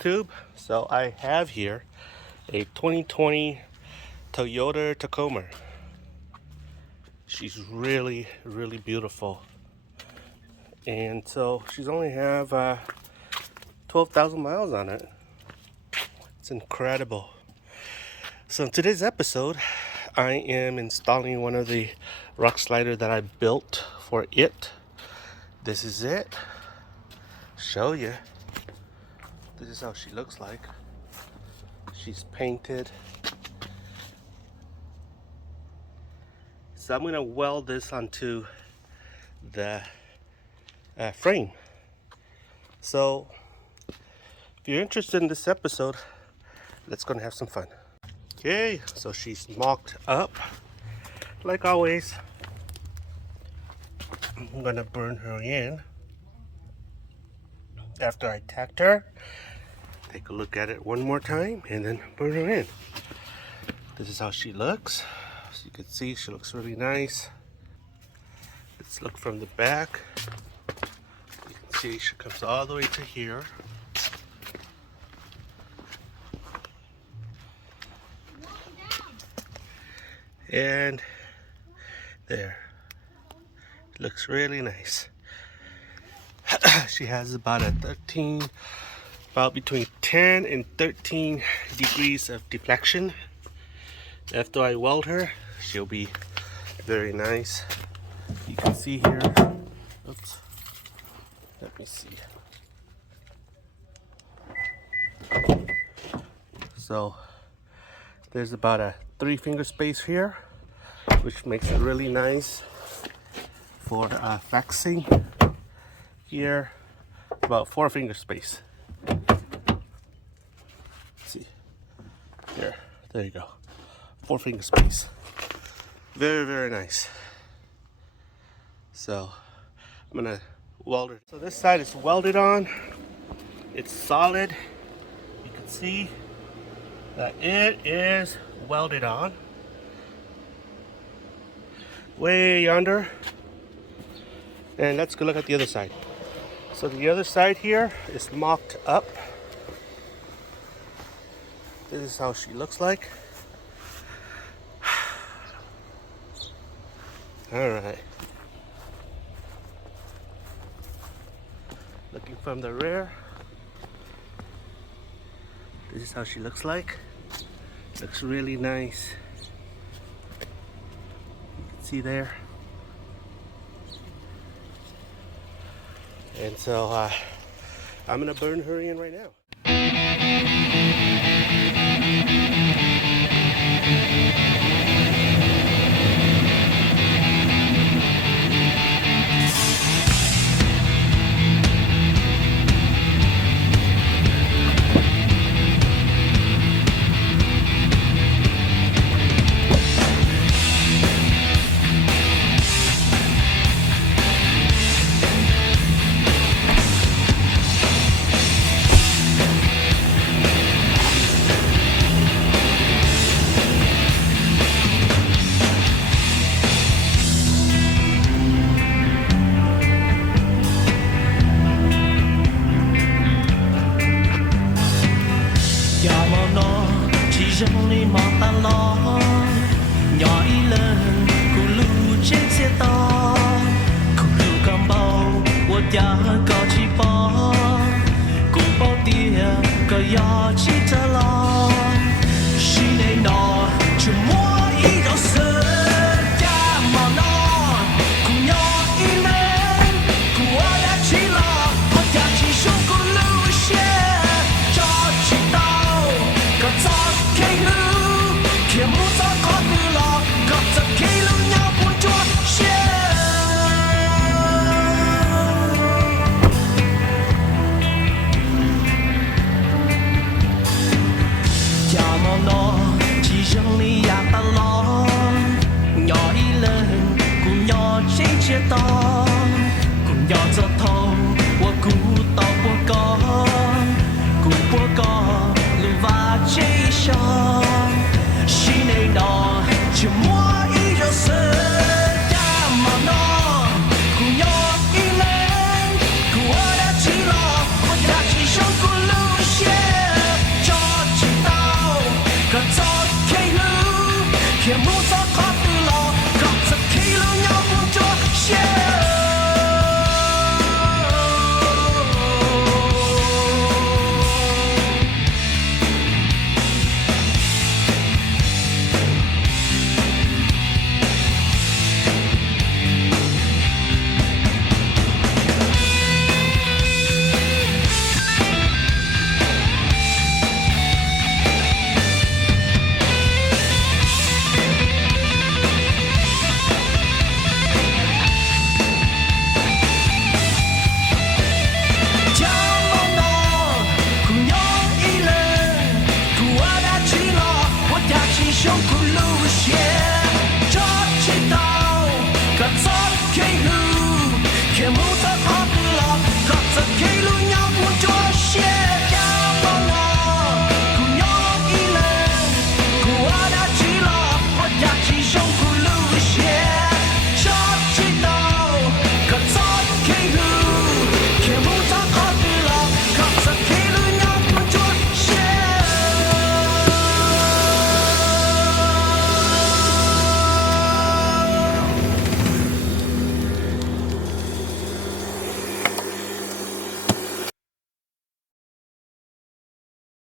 YouTube. So I have here a 2020 Toyota Tacoma. She's really beautiful, and so she's only have 12,000 miles on it. It's incredible. So in today's episode, I am installing one of the Rocksliders that I built for it. This is it. Show you. This is how she looks like. She's painted. So I'm gonna weld this onto the frame. So if you're interested in this episode, let's go and have some fun. Okay, so she's mocked up like always. I'm gonna burn her in after I tacked her. Take a look at it one more time and then burn her in. This is how she looks. So you can see she looks really nice. Let's look from the back. You can see she comes all the way to here. And there. It looks really nice. She has about between 10 and 13 degrees of deflection. After I weld her, she'll be very nice. You can see here. Oops. Let me see. So there's about a 3-finger space here, which makes it really nice for flexing. Here, about 4-finger space. Let's see. There you go. 4-finger space. Very nice. So I'm gonna weld it. So this side is welded on. It's solid. You can see that it is welded on. Way yonder. And let's go look at the other side. So the other side here is mocked up. This is how she looks like. Alright. Looking from the rear. This is how she looks like. Looks really nice. You can see there. And so I'm gonna burn her in right now. Rừng li mọc ta lo nhỏ ý lên cụ lưu trên xe to cụ lưu cầm bao của cha có chi bao cụ bao tia có gió chi ta lo khi này nọ chưa mua ý đâu sơ cha mà nó cụ nhỏ ý lên cụ đã chỉ lo của cha chỉ xuống cụ lưu xe cho chỉ tao có gió cây lưu kia muốn gió có từ lo gặp giật cây lưu nhau buồn chua xe cha mà nó chỉ dâng ly yak ta lo nhỏ đi lên cùng nhỏ trên chia to cùng nhỏ gió thông qua cú tàu qua có lưu va chế cho khi này nó chỉ mua ý cho sơ cha mà nó cùng nhỏ đi lên cùng đã chỉ lo con đã chỉ sống cùng lưu xe 节目做。